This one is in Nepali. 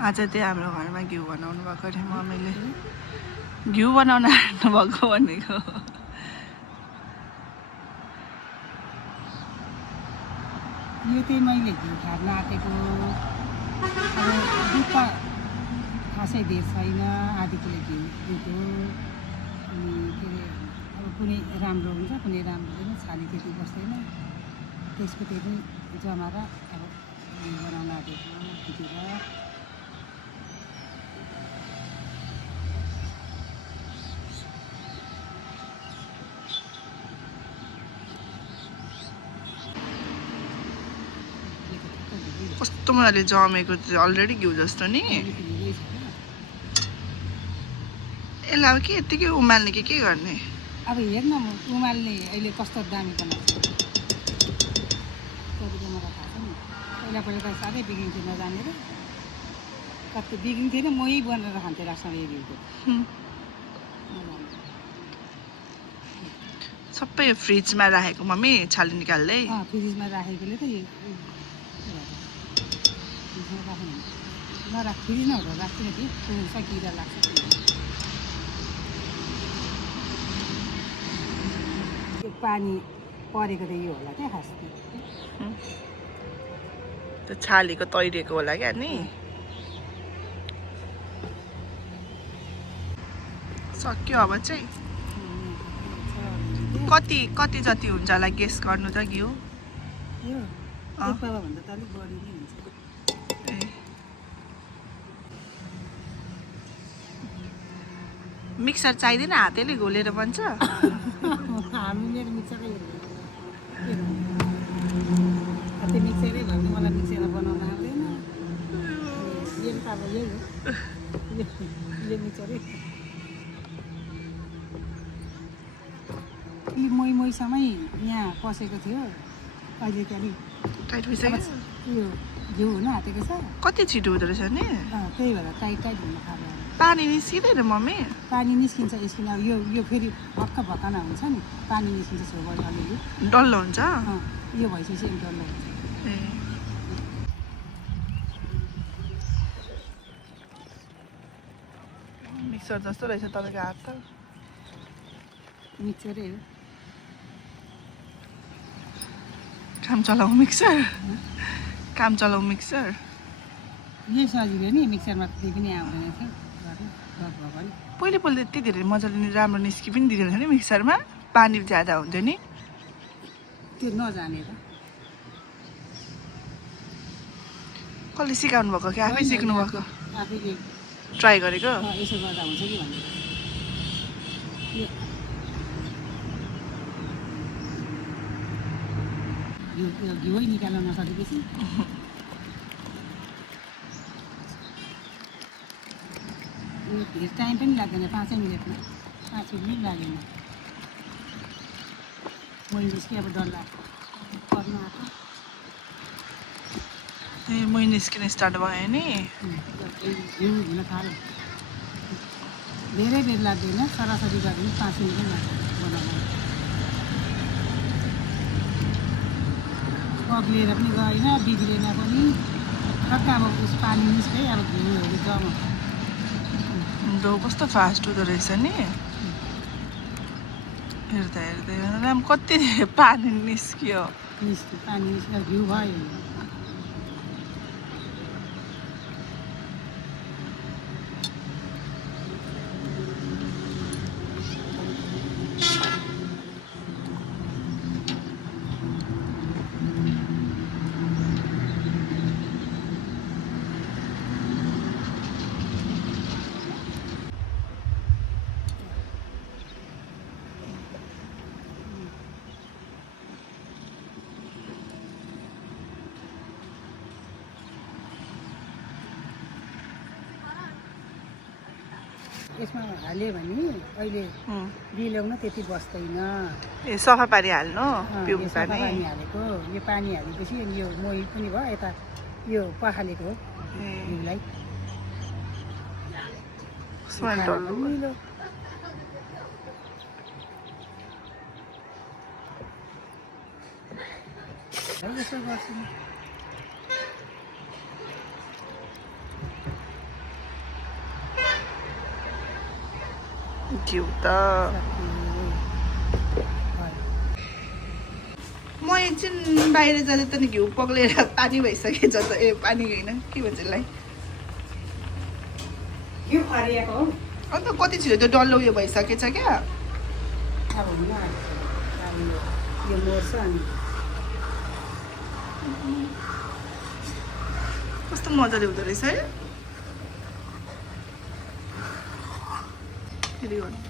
आज चाहिँ हाम्रो घरमा घिउ बनाउनु भएको अरे मम्मीले घिउ बनाउन आउनु भएको भनेको यो चाहिँ मैले घिउ खान आँटेको अब दुध त खासै धेर छैन आधी किलो घिउ दुधो अनि के अरे अब कुनै राम्रो हुन्छ कुनै राम्रो हुँदैन छाली त्यति बस्दैन त्यसको त्यो पनि जमाएर अब घिउ बनाउन आँटेको भित्र कस्तो मजाले जमेको थियो अलरेडी घिउ जस्तो नि यसलाई अब के यत्तिकै उमाल्ने के गर्ने अब हेर्न उमाल्ने अहिले कस्तो दामी बनाउँछ तपाईँको मलाई थाहा छ नि पहिला पहिला त साह्रै बिग्रिन्थ्यो नजानेर कति बिग्रिन्थेन मै बनाएर खान्थेँ राख्छौँ यो घिउको सबै फ्रिजमा राखेको मम्मी छाली निकाल्दै फ्रिजमा राखेकोले त यो फ्रिजमा राख्नु नराख फ्रिज नहुँदा राख्दैन कि किरा लाग्छ पानी परेको त यो होला क्या खास त्यो छालीको तैरिएको होला क्या नि सक्यो अब चाहिँ कति जति हुन्छ होला गेस गर्नु त घिउ यो एक पावाभन्दा त अलिक बढी नै हुन्छ मिक्सर चाहिँदैन हातैले घोलेर बन्छ हामी मेरो मिक्सरै त्यो मिक्सरै भन्ने मलाई मिक्सरमा बनाउन आउँदैन यो त अब यही हो यो मिक्सरै यी मैसम्मै यहाँ पसेको थियो अहिले त अलिक टाइट भइसक्यो यो घिउ हुन आँटेको छ कति छिटो हुँदो रहेछ नि त्यही भएर टाइट हुन थाल्यो पानी निस्किँदैन मम्मी पानी निस्किन्छ यसकिन अब यो फेरि भक्क भक्कन हुन्छ नि पानी निस्किन्छ छेउबाट अलिअलि डल्लो हुन्छ यो भइसकेपछि एक डल्लो हुन्छ मिक्सर जस्तो रहेछ तपाईँको हात त मिक्सरै हो काम चलाऊ मिक्सर यही सजिलो नि मिक्सरमा त्यही पनि आउँदैन थियो पहिले यति धेरै मजाले राम्रो निस्कि पनि दिँदैन थियो नि मिक्सरमा पानी ज्यादा हुन्थ्यो नि त्यो नजानेर कसले सिकाउनु भएको कि आफै सिक्नु भएको आफैले ट्राई गरेको यसो गर्दा हुन्छ कि भनेर घिउै निकाल्न नसकेपछि धेर टाइम पनि लाग्दैन 5 मिनटमा 5 मिनट लागेन मै निस्के अब डल्ला पर्न आएको ए मै निस्किन स्टार्ट भयो नि घिउ हुन थाल्यो धेरै बेर लाग्दैन सरासरी गरे पनि 5 मिनट लाग्छ बनाउन पग्लिएर पनि गएन बिग्रेन पनि ठक्क अब उस पानी निस्कै अब घिउहरू जमा डो कस्तो फास्ट हुँदो रहेछ नि हेर्दा कति पानी निस्कियो पानी निस्केर घिउ भयो यसमा हाल्यो भने अहिले बिल्याउन त्यति बस्दैन ए सफा पानी हाल्नु पिउनु पानी हालेको यो पानी हालेपछि यो मोही पनि भयो यता यो पखालेको हो घिउलाई यसो गर्छु घिउ त म एकछिन बाहिर जाँदा त नि घिउ पग्लेर पानी भइसकेछ त ए पानी होइन के भन्छ यसलाई घिउ फरिएको हो अन्त कति छिटो त्यो डल्लो उयो भइसकेछ क्या अब हुन यो मोर्छ अनि कस्तो मजाले हुँदो रहेछ है फेरि गर्नु